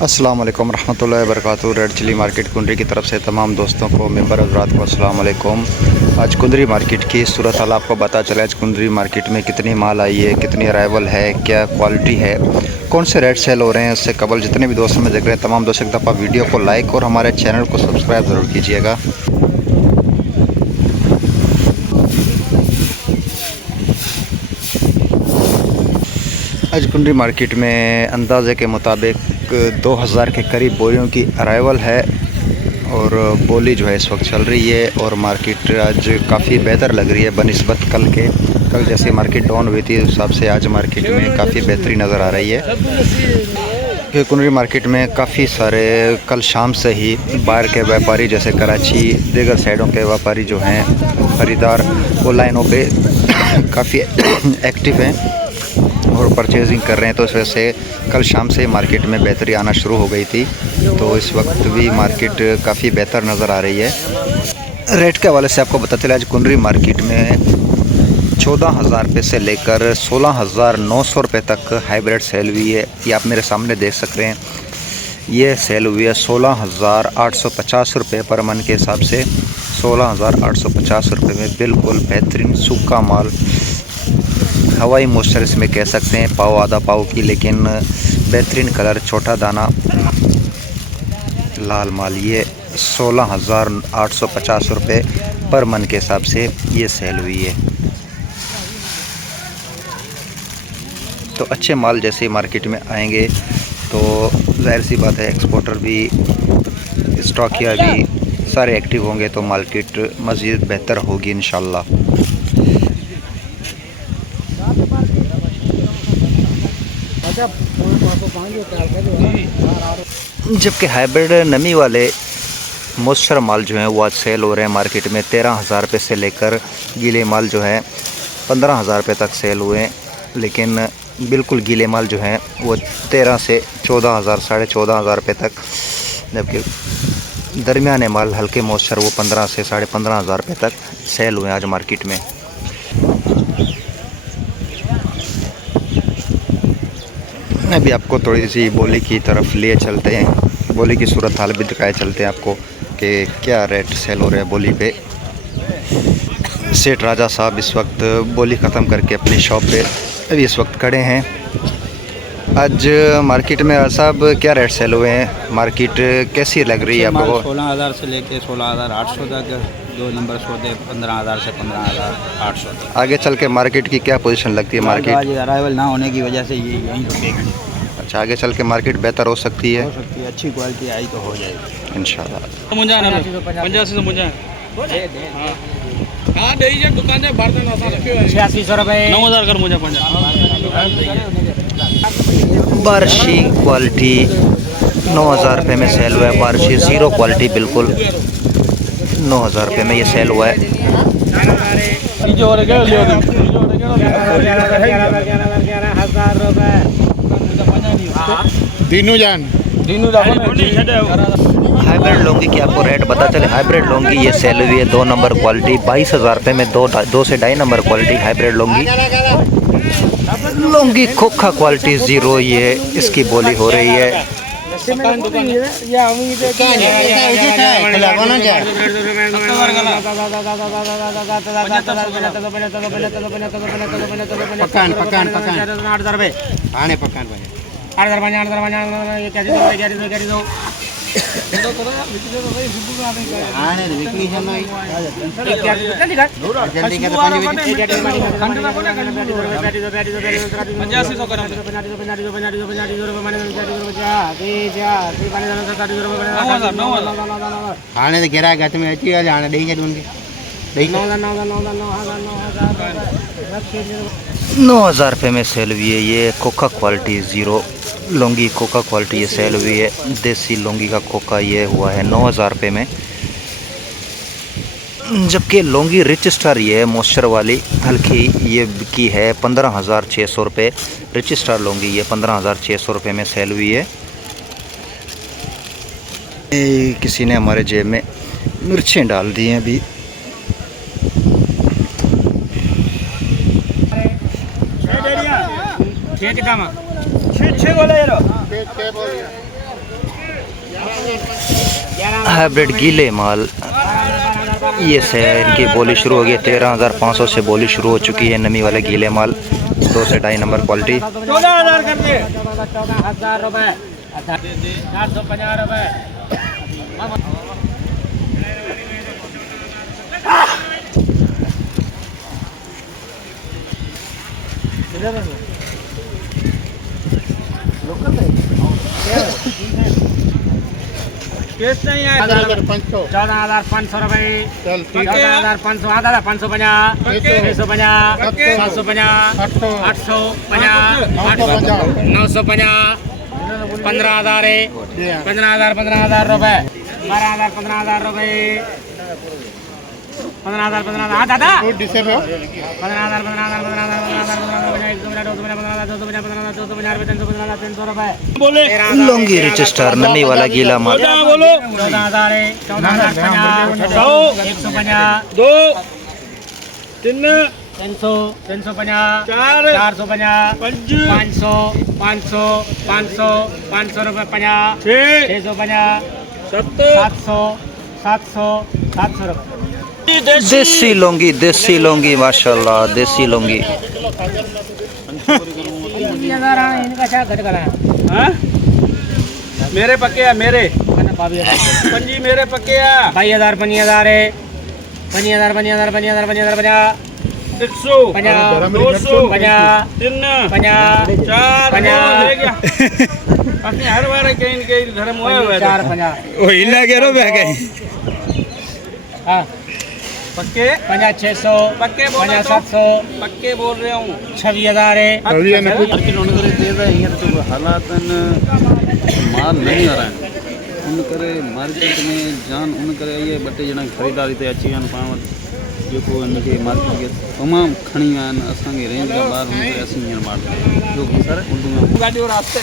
अस्सलाम वालेकुम रहमतुल्लाहि व बरकातुहू। रेड चिली मार्केट कुंडरी की तरफ से तमाम दोस्तों को मेंबर हज़रात को अस्सलाम वालेकुम। आज कुंडरी मार्केट की सूरत हाल आपको पता चला। आज कुंडरी मार्केट में कितनी माल आई है, कितनी अराइवल है, क्या क्वालिटी है, कौन से रेट सेल हो रहे हैं। उससे कबल जितने भी दोस्त हमें देख रहे हैं तमाम दोस्त एक दफ़ा वीडियो को लाइक और हमारे चैनल को सब्सक्राइब ज़रूर कीजिएगा। आज कुंडरी मार्केट में अंदाज़े के मुताबिक 2000 के करीब बोरियों की अराइवल है और बोली जो है इस वक्त चल रही है। और मार्केट आज काफ़ी बेहतर लग रही है बनिस्बत कल के। कल जैसे मार्केट डाउन हुई थी उस हिसाब से आज मार्केट में काफ़ी बेहतरी नज़र आ रही है। कि कुंडरी मार्केट में काफ़ी सारे कल शाम से ही बाहर के व्यापारी जैसे कराची दीगर साइडों के व्यापारी जो हैं ख़रीदार वो लाइनों पे काफ़ी एक्टिव हैं और परचेजिंग कर रहे हैं। तो इस वजह से कल शाम से मार्केट में बेहतरी आना शुरू हो गई थी। तो इस वक्त भी मार्केट काफ़ी बेहतर नज़र आ रही है। रेट के हवाले से आपको पता चला आज कुंडरी मार्केट में 14,000 रुपये से लेकर 16,900 रुपये तक हाइब्रिड सेल हुई है। ये आप मेरे सामने देख सक रहे हैं। ये सेल हुई है 16,850 रुपये पर मन के हिसाब से। 16,850 रुपये में बिल्कुल बेहतरीन सूखा माल, हवाई मॉइस्चर इसमें कह सकते हैं, पाव आधा पाव की, लेकिन बेहतरीन कलर, छोटा दाना, लाल माल। ये 16,850 रुपये पर मन के हिसाब से ये सेल हुई है। तो अच्छे माल जैसे मार्केट में आएंगे तो जाहिर सी बात है एक्सपोर्टर भी, स्टॉकिया भी सारे एक्टिव होंगे तो मार्केट मज़ीद बेहतर होगी इंशाल्लाह। जबकि हाइब्रिड नमी वाले मॉइस्चर माल जो हैं वो आज सेल हो रहे हैं मार्केट में 13,000 रुपये से लेकर गीले माल जो है 15,000 रुपये तक सेल हुए हैं। लेकिन बिल्कुल गीले माल जो हैं वो 13 से 14,000 साढ़े 14,000 रुपये तक, जबकि दरमियाने माल हल्के मॉइस्चर वो 15 से साढ़े 15,000 रुपये तक सेल हुए हैं आज मार्केट में। अभी आपको थोड़ी सी बोली की तरफ लिए चलते हैं, बोली की सूरत हाल भी दिखाए चलते हैं आपको कि क्या रेट सेल हो रहे हैं बोली पे। सेठ राजा साहब इस वक्त बोली ख़त्म करके अपनी शॉप पे अभी इस वक्त खड़े हैं। आज मार्केट में साहब क्या रेट सेल हुए हैं, मार्केट कैसी लग रही है आपको? 16,000 से लेके 16,800 तक, 2 नंबर सौदे 15,000 से 15,800 तक। आगे चल के मार्केट की क्या पोजीशन लगती है? मार्केट आज अराइवल ना होने की वजह से ये यहीं रुकेगी। अच्छा, आगे चल के मार्केट बेहतर हो सकती है? हो सकती है, अच्छी क्वालिटी आई तो हो जाएगी इंशाल्लाह। बारशी क्वालिटी 9,000 रुपये में सेल हुआ है। बारशी ज़ीरो क्वालिटी बिल्कुल 9,000 रुपये में ये सेल हुआ है। हाइब्रिड लौंगी की आपको रेट पता चले। हाइब्रिड लौंगी ये सेल हुई है 2 नंबर क्वालिटी 22,000 रुपये में। 2 से 2.5 number quality hybrid Laungi. Laungi खोखा क्वालिटी ज़ीरो ये इसकी बोली हो रही है। गिरा गत में अच्छी 9,000 रुपये में सेल हुई है ये Coca quality zero Laungi. Coca quality ये सेल हुई है। देसी लौंगी का कोका ये हुआ है 9,000 रुपये में। जबकि लौंगी रिच स्टार ये है मॉइस्चर वाली हल्की, ये की है 15,600 रुपये। रिच स्टार लौंगी ये 15,600 रुपये में सेल हुई है। किसी ने हमारे जेब में मिर्चें डाल दी हैं अभी। हाइब्रिड गीले माल ये से इनकी बोली शुरू हो गई। 13,500 से बोली शुरू हो चुकी है नमी वाले गीले माल 2 से 2.5 नंबर क्वालिटी। 14,000 कर दे। 14,000 रुपए 450 रुपए। केस नहीं है। 14,500 रुपए। 14,500 आधा 550 650 750 850 950 15,000 है। 15,000 रुपए। 12,000 रुपए। 15,000 हाँ दादा 15,000 बोले लुंगी रजिस्टर नमी वाला गीला माल। 14,000 है। 14,050 150 2 3 300 350 450 500 500 रुपए 50 650 700 रुपए। देसी लौंगी माशाल्लाह देसी लौंगी। मेरे पक्के है मेरे पंजी मेरे पक्के है 22,000 25,000 है 25,000 50 100 50 200 50 3 50 4 50 अपने हर बार कहीं धर्म हुआ है 4 50 ओ हिला के रो बह गई। हां पक्के 600 पक्के 700 पक्के बोल रहा हूँ 26,000 है। हालात माल नहीं आ रहा है उन करे मार्केट में जान उन करे ये बटे जना खरीदारी ते अची आन पाण जेको इनके मार्केट के तमाम खणी आन असांगे रेंज का बाहर उन करे असी हींअर माल जो सर उर्दू में गाड़ी और रास्ते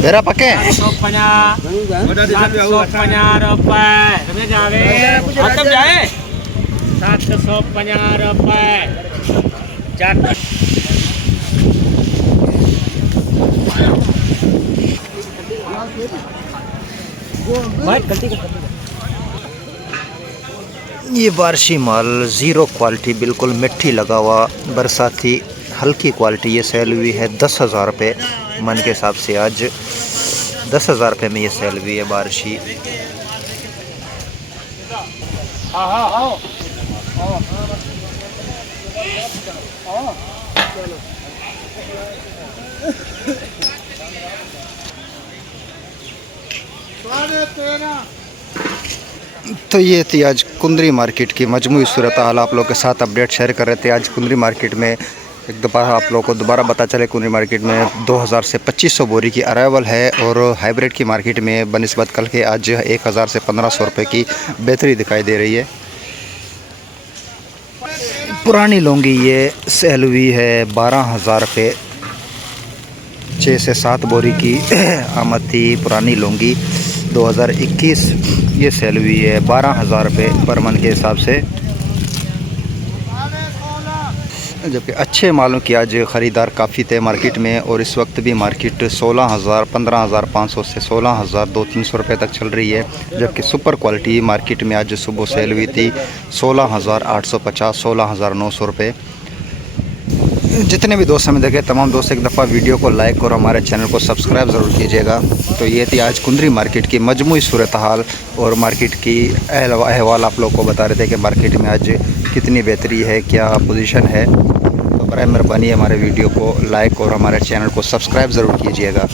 मेरा पक्के 750 रुपए जावे 750 रुपए 4 ये बारिशी माल ज़ीरो क्वालिटी बिल्कुल मिट्टी लगा हुआ बरसाती हल्की क्वालिटी ये सेल हुई है 10,000 रुपये मन के हिसाब से। आज 10,000 रुपये में ये सेल हुई है बारिशी। तो ये थी आज कुंदरी मार्केट की मजमूई सूरत हाल आप लोग के साथ अपडेट शेयर कर रहे थे। आज कुंदरी मार्केट में एक दोबारा आप लोगों को दोबारा पता चले कुंदरी मार्केट में 2,000 से 2,500 बोरी की अराइवल है और हाइब्रिड की मार्केट में बनिस्बत कल के आज 1,000 से 1,500 रुपये की बेहतरी दिखाई दे रही है। पुरानी लौंगी ये सेल हुई है 12,000 रुपये। 6 से 7 बोरी की आमद थी पुरानी लौंगी 2021 ये सेल हुई है 12,000 रुपये पर मन के हिसाब से। जबकि अच्छे मालों की आज ख़रीदार काफ़ी थे मार्केट में और इस वक्त भी मार्केट 16,000 15,500 से 16,000 200-300 रुपये तक चल रही है। जबकि सुपर क्वालिटी मार्केट में आज सुबह सेल हुई थी 16,850 16,900 रुपये। जितने भी दोस्त हमें देखे तमाम दोस्त एक दफ़ा वीडियो को लाइक और हमारे चैनल को सब्सक्राइब ज़रूर कीजिएगा। तो ये थी आज कुंदरी मार्केट की मजमूई सूरत हाल और मार्केट की अहवाल आप लोग को बता रहे थे कि मार्केट में आज कितनी बेहतरी है क्या पोजीशन है। तो बराए मेहरबानी हमारे वीडियो को लाइक और हमारे चैनल को सब्सक्राइब ज़रूर कीजिएगा।